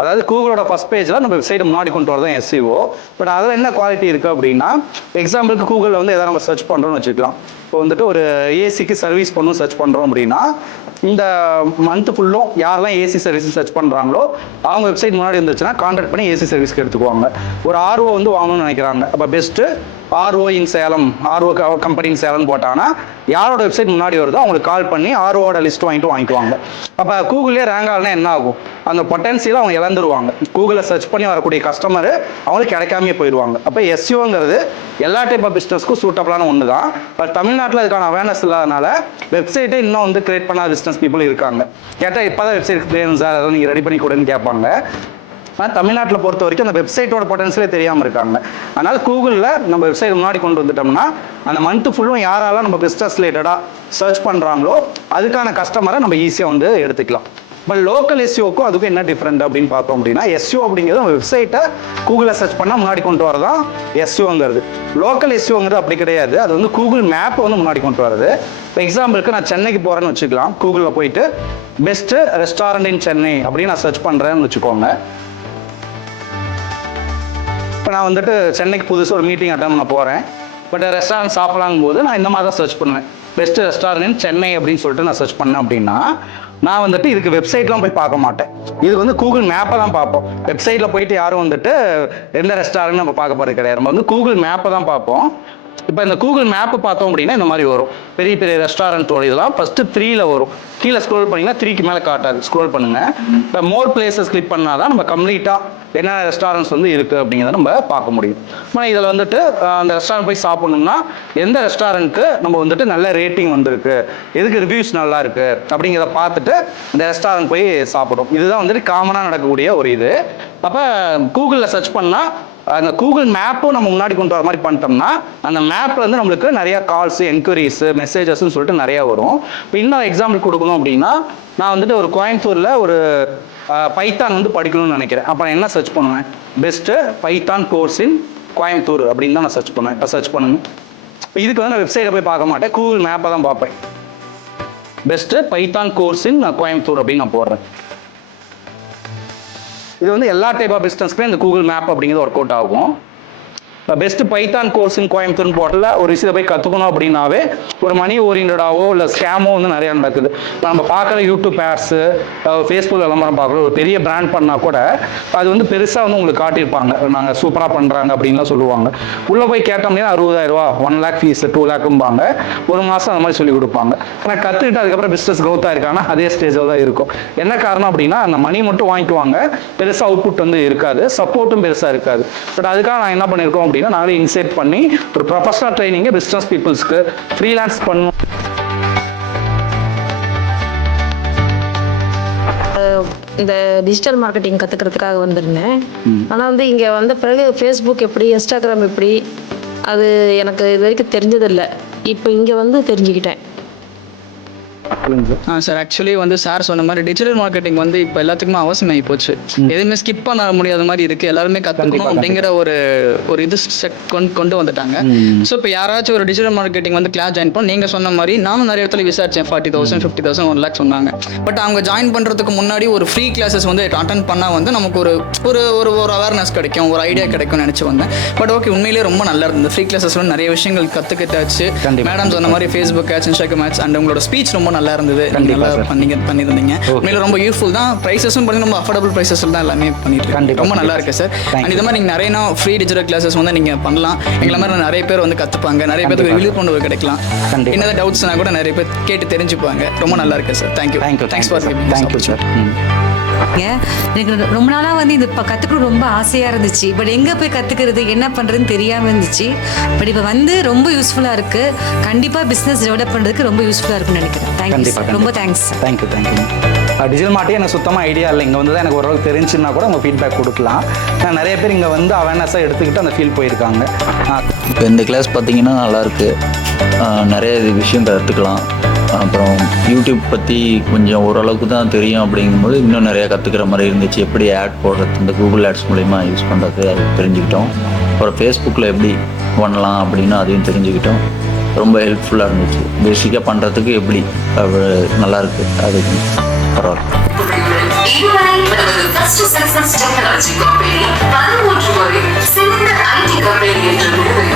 அதாவது கூகுளோட ஃபர்ஸ்ட் பேஜில் நம்ம வெப்சைட்டை முன்னாடி கொண்டு வரதான் எஸ்இஓ. பட் அதில் என்ன குவாலிட்டி இருக்குது அப்படின்னா, எக்ஸாம்பிளுக்கு கூகுளில் வந்து எதாவது நம்ம சர்ச் பண்ணுறோம்னு வச்சுக்கலாம். இப்போ வந்துட்டு ஒரு ஏசிக்கு சர்வீஸ் பண்ணணும் சர்ச் பண்ணுறோம் அப்படின்னா, இந்த மந்த் ஃபுல்லும் யாரெல்லாம் ஏசி சர்வீஸ் சர்ச் பண்ணுறாங்களோ அவங்க வெப்சைட் முன்னாடி இருந்துச்சுன்னா கான்டாக்ட் பண்ணி ஏசி சர்வீஸ்க்கு எடுத்துக்குவாங்க. ஒரு ஆர்ஓ வந்து வாங்கணும்னு நினைக்கிறாங்க, அப்போ best RO in Salem, RO company in Salem போட்டாங்கன்னா யாரோட வெப்சைட் முன்னாடி வருதோ அவங்களுக்கு கால் பண்ணி ஆர்ஓட லிஸ்ட் வாங்கிக்குவாங்க. அப்போ கூகுளே ரேங்க் ஆகலாம் என்ன ஆகும், அந்த பொட்டன்சியலை அவங்க இழந்துருவாங்க. கூகுளில் சர்ச் பண்ணி வரக்கூடிய கஸ்டமர் அவங்களுக்கு கிடைக்காமே போயிடுவாங்க. அப்போ எஸ்இஓங்கிறது எல்லா டைப் ஆஃப் பிஸ்னஸ்க்கும் சூட்டபிளான ஒன்று தான். பட் தமிழ்நாட்டில் இதுக்கான அவேர்னஸ் இல்லாதனால வெப்சைட்டே இன்னும் வந்து கிரியேட் பண்ணாத பிஸ்னஸ் பீப்புள் இருக்காங்க. கேட்டால் இப்போ தான் வெப்சைட் வேணும் சார், அதை நீங்கள் ரெடி பண்ணி கொடுன்னு கேட்பாங்க. ஆனால் தமிழ்நாட்டில் பொறுத்த வரைக்கும் அந்த வெப்சைட்டோட பொட்டன்சியலே தெரியாமல் இருக்காங்க. அதனால் கூகுளில் நம்ம வெப்சைட் முன்னாடி கொண்டு வந்துட்டோம்னா அந்த மந்த்து ஃபுல்லும் யாராலும் நம்ம பிஸ்னஸ் ரிலேட்டடாக சர்ச் பண்ணுறாங்களோ அதுக்கான கஸ்டமரை நம்ம ஈஸியாக வந்து எடுத்துக்கலாம். பட் லோக்கல் எஸ்இஓக்கும் அதுக்கும் என்ன டிஃப்ரெண்ட் அப்படின்னு பார்த்தோம் அப்படின்னா, எஸ்இஓ அப்படிங்கிறது நம்ம வெப்சைட்டை கூகுளில் சர்ச் பண்ணால் முன்னாடி கொண்டு வரதான் எஸ்இஓங்கிறது. லோக்கல் எஸ்இஓங்கிறது அப்படி கிடையாது, அது வந்து கூகுள் மேப்பை வந்து முன்னாடி கொண்டு வரது. இப்போ எக்ஸாம்பிளுக்கு நான் சென்னைக்கு போகிறேன்னு வச்சுக்கலாம், கூகுளில் போயிட்டு பெஸ்ட்டு ரெஸ்டாரண்ட் இன் சென்னை அப்படின்னு நான் சர்ச் பண்ணுறேன்னு வச்சுக்கோங்க. இப்போ நான் வந்துட்டு சென்னைக்கு புதுசு ஒரு மீட்டிங் அட்டன் பண்ண போகிறேன். பட் ரெஸ்டாரண்ட் சாப்பிடலாங்கும் போது நான் இந்த மாதிரி தான் சர்ச் பண்ணுவேன், பெஸ்ட்டு ரெஸ்டாரண்ட் இன் சென்னை அப்படின்னு சொல்லிட்டு நான் சர்ச் பண்ணேன் அப்படின்னா நான் வந்துட்டு இதுக்கு வெப்சைட்லாம் போய் பார்க்க மாட்டேன். இதுக்கு வந்து கூகுள் மேப்பை தான் பார்ப்போம். வெப்சைட்டில் போயிட்டு யாரும் வந்துட்டு எந்த ரெஸ்டாரண்ட் நம்ம பார்க்க போகிறது கிடையாது, நம்ம வந்து கூகுள் மேப்பை தான் பார்ப்போம். இப்போ இந்த கூகுள் மேப்பை பார்த்தோம் அப்படின்னா இந்த மாதிரி வரும், பெரிய பெரிய ரெஸ்டாரண்ட்டோட இதெல்லாம் ஃபஸ்ட்டு 3ல் வரும். கீழே ஸ்க்ரோல் பண்ணிங்கன்னா 3க்கு மேலே காட்டாது, ஸ்க்ரோல் பண்ணுங்கள். இப்போ மோர் பிளேசஸ் கிளிக் பண்ணால் தான் நம்ம கம்ப்ளீட்டாக என்ன ரெஸ்டாரண்ட்ஸ் வந்து இருக்குது அப்படிங்கிறத நம்ம பார்க்க முடியும். ஆனால் இதில் வந்துட்டு அந்த ரெஸ்டாரண்ட் போய் சாப்பிட்ணும்னா எந்த ரெஸ்டாரண்ட்டுக்கு நம்ம வந்துட்டு நல்ல ரேட்டிங் வந்திருக்கு, எதுக்கு ரிவ்யூஸ் நல்லா இருக்குது அப்படிங்கிறத பார்த்துட்டு அந்த ரெஸ்டாரண்ட் போய் சாப்பிடும். இதுதான் வந்துட்டு காமனாக நடக்கக்கூடிய ஒரு இது. அப்போ கூகுளில் சர்ச் பண்ணால் அந்த கூகுள் மேப்பும் நம்ம முன்னாடி கொண்டு வர மாதிரி பண்ணிட்டோம்னா அந்த மேப்பில் வந்து நம்மளுக்கு நிறையா கால்ஸு, என்கொயரிஸு, மெசேஜஸ்ன்னு சொல்லிட்டு நிறையா வரும். இப்போ இன்னும் எக்ஸாம்பிள் கொடுக்கணும் அப்படின்னா, நான் வந்துட்டு ஒரு கோயம்புத்தூரில் ஒரு பைத்தான் வந்து படிக்கணும்னு நினைக்கிறேன். அப்போ நான் என்ன சர்ச் பண்ணுவேன், பெஸ்ட்டு பைத்தான் கோர்ஸ் இன் கோயம்புத்தூர் அப்படின்னு தான் நான் சர்ச் பண்ணுவேன். இப்போ சர்ச் பண்ணுங்க, இப்போ இதுக்கு வந்து நான் வெப்சைட்டை போய் பார்க்க மாட்டேன், கூகுள் மேப்பை தான் பார்ப்பேன். பெஸ்ட்டு பைத்தான் கோர்ஸ் இன் கோயம்புத்தூர் அப்படின்னு நான் போடுறேன். இது வந்து எல்லா டைப் ஆஃப் பிஸ்னஸ்க்குமே இந்த கூகுள் மேப் அப்படிங்கிறது ஒர்க் அவுட் ஆகும். பெஸ்ட் பைத்தான் கோர்ஸ் இன் கோயம்புத்தூர் போர்ட்டில் ஒரு விஷயத்தை போய் கற்றுக்கணும் அப்படின்னாவே ஒரு மணி ஓரியன்டாவோ இல்லை ஸ்கேமோ வந்து நிறையா நடக்குது. இப்போ நம்ம பார்க்குற யூடியூப் ஆட்ஸு, ஃபேஸ்புக் விளம்பரம் பார்க்குற ஒரு பெரிய பிராண்ட் பண்ணால் கூட அது வந்து பெருசாக வந்து உங்களுக்கு காட்டியிருப்பாங்க, நாங்கள் சூப்பராக பண்ணுறாங்க அப்படின்லாம் சொல்லுவாங்க. உள்ளே போய் கேட்டோம்னா 60,000 1 lakh ஃபீஸ் 2 lakhம்பாங்க. ஒரு மாதம் அந்த மாதிரி சொல்லி கொடுப்பாங்க. ஆனால் கற்றுக்கிட்டு அதுக்கப்புறம் பிஸ்னஸ் க்ரோத்தாக இருக்காங்கன்னா அதே ஸ்டேஜில் தான் இருக்கும். என்ன காரணம் அப்படின்னா அந்த மணி மட்டும் வாங்கிக்குவாங்க, பெருசாக அவுட்புட் வந்து இருக்காது, சப்போர்ட்டும் பெருசாக இருக்காது. பட் அதுக்காக நான் என்ன பண்ணியிருக்கோம் அப்படின்னா, நாங்களே இன்செர்ட் பண்ணி ஒரு ப்ரொஃபஷனல் ட்ரைனிங்கை பிஸ்னஸ் பீப்புள்ஸ்க்கு ஃப்ரீலான்ஸ் பண்ணணும். இந்த டிஜிட்டல் மார்க்கெட்டிங் கற்றுக்கிறதுக்காக வந்திருந்தேன். ஆனால் வந்து இங்கே வந்த பிறகு ஃபேஸ்புக் எப்படி, இன்ஸ்டாகிராம் எப்படி, அது எனக்கு இது வரைக்கும் தெரிஞ்சதில்லை. இப்போ இங்கே வந்து தெரிஞ்சுக்கிட்டேன். சார் ஆக்சுவலி வந்து சார் சொன்ன மாதிரி டிஜிட்டல் மார்க்கெட்டிங் வந்து இப்போ எல்லாத்துக்குமே அவசியமாகி போச்சு. எதுவுமே ஸ்கிப் பண்ண முடியாத மாதிரி இருக்குது, எல்லாருமே கற்றுக்கணும் அப்படிங்கிற ஒரு இது செட் கொண்டு வந்துட்டாங்க. ஸோ இப்போ யாராச்சும் ஒரு டிஜிட்டல் மார்க்கெட்டிங் வந்து கிளாஸ் ஜாயின் பண்ண, நீங்கள் சொன்ன மாதிரி நானும் நிறைய இடத்துல விசாரித்தேன், 40,000 50,000 1 lakh சொன்னாங்க. பட் அவங்க ஜாயின் பண்ணுறதுக்கு முன்னாடி ஒரு ஃப்ரீ கிளாஸஸ் வந்து அட்டன் பண்ணால் வந்து நமக்கு ஒரு ஒரு ஒரு அவேர்னஸ் கிடைக்கும், ஒரு ஐடியா கிடைக்கும்னு நினச்சி வந்தேன். பட் ஓகே, உண்மையிலேயே ரொம்ப நல்லா இருந்தது. ஃப்ரீ கிளாஸஸ் வந்து நிறைய விஷயங்கள் கற்றுக்கிட்டாச்சு. மேடம் சொன்ன மாதிரி Facebook ads, Instagram ads and உங்களோட ஸ்பீச் ரொம்ப நல்லா இருந்தது. நல்லா பண்ணி தந்தீங்க. உண்மையில ரொம்ப யூஸ்ஃபுல் தான். ப்ரைஸஸும் பண்ணி ரொம்ப அஃபோர்டபுள் ப்ரைஸஸில் தான் எல்லாமே பண்ணிட்டு இருக்கோம். ரொம்ப நல்லா இருக்கு சார். அண்ட் இந்த மாதிரி நீங்கள் நிறைய ஃப்ரீ டிஜிட்டல் கிளாஸஸ் வந்து நீங்கள் பண்ணலாம். எங்களை மாதிரி நிறைய பேர் வந்து கற்றுப்பாங்க. நிறைய பேருக்கு விழிப்புணர்வு கிடைக்கலாம். என்ன டவுட்ஸ்னா கூட நிறைய பேர் கேட்டு தெரிஞ்சுப்பாங்க. ரொம்ப நல்லா இருக்கு sir. Thank you. Thanks for thank you sir. எனக்கு ரொம்ப நாளாக வந்து இது இப்போ கற்றுக்கணும் ரொம்ப ஆசையாக இருந்துச்சு. பட் எங்கே போய் கற்றுக்கிறது என்ன பண்ணுறதுன்னு தெரியாமல் இருந்துச்சு. பட் இப்போ வந்து ரொம்ப யூஸ்ஃபுல்லாக இருக்குது. கண்டிப்பாக பிஸ்னஸ் டெவலப் பண்ணுறதுக்கு ரொம்ப யூஸ்ஃபுல்லாக இருக்குன்னு நினைக்கிறேன். தேங்க்யூ, ரொம்ப தேங்க்ஸ். தேங்க்யூ. டிஜிட்டல் மார்க்கெட்டிங் எனக்கு சுத்தமாக ஐடியா இல்லை. இங்கே வந்து தான் எனக்கு ஓரளவுக்கு தெரிஞ்சுன்னா கூட உங்கள் ஃபீட்பேக் கொடுக்கலாம். நான் நிறைய பேர் இங்கே வந்து அவேர்னஸாக எடுத்துக்கிட்டு அந்த ஃபீல் போயிருக்காங்க. இப்போ இந்த கிளாஸ் பார்த்தீங்கன்னா நல்லாயிருக்கு. நிறைய விஷயம் கற்றுக்கலாம். அப்புறம் யூடியூப் பற்றி கொஞ்சம் ஓரளவுக்கு தான் தெரியும். அப்படிங்கும்போது இன்னும் நிறையா கற்றுக்கிற மாதிரி இருந்துச்சு. எப்படி ஆட் போடுறது, இந்த கூகுள் ஆட்ஸ் மூலிமா யூஸ் பண்ணுறது அது தெரிஞ்சுக்கிட்டோம். அப்புறம் ஃபேஸ்புக்கில் எப்படி பண்ணலாம் அப்படின்னு அதையும் தெரிஞ்சுக்கிட்டோம். ரொம்ப ஹெல்ப்ஃபுல்லாக இருந்துச்சு. பேசிக்காக பண்ணுறதுக்கு எப்படி நல்லாயிருக்கு. அது பரவாயில்ல. First success technology company, 13 வரை சிறந்த IT company என்று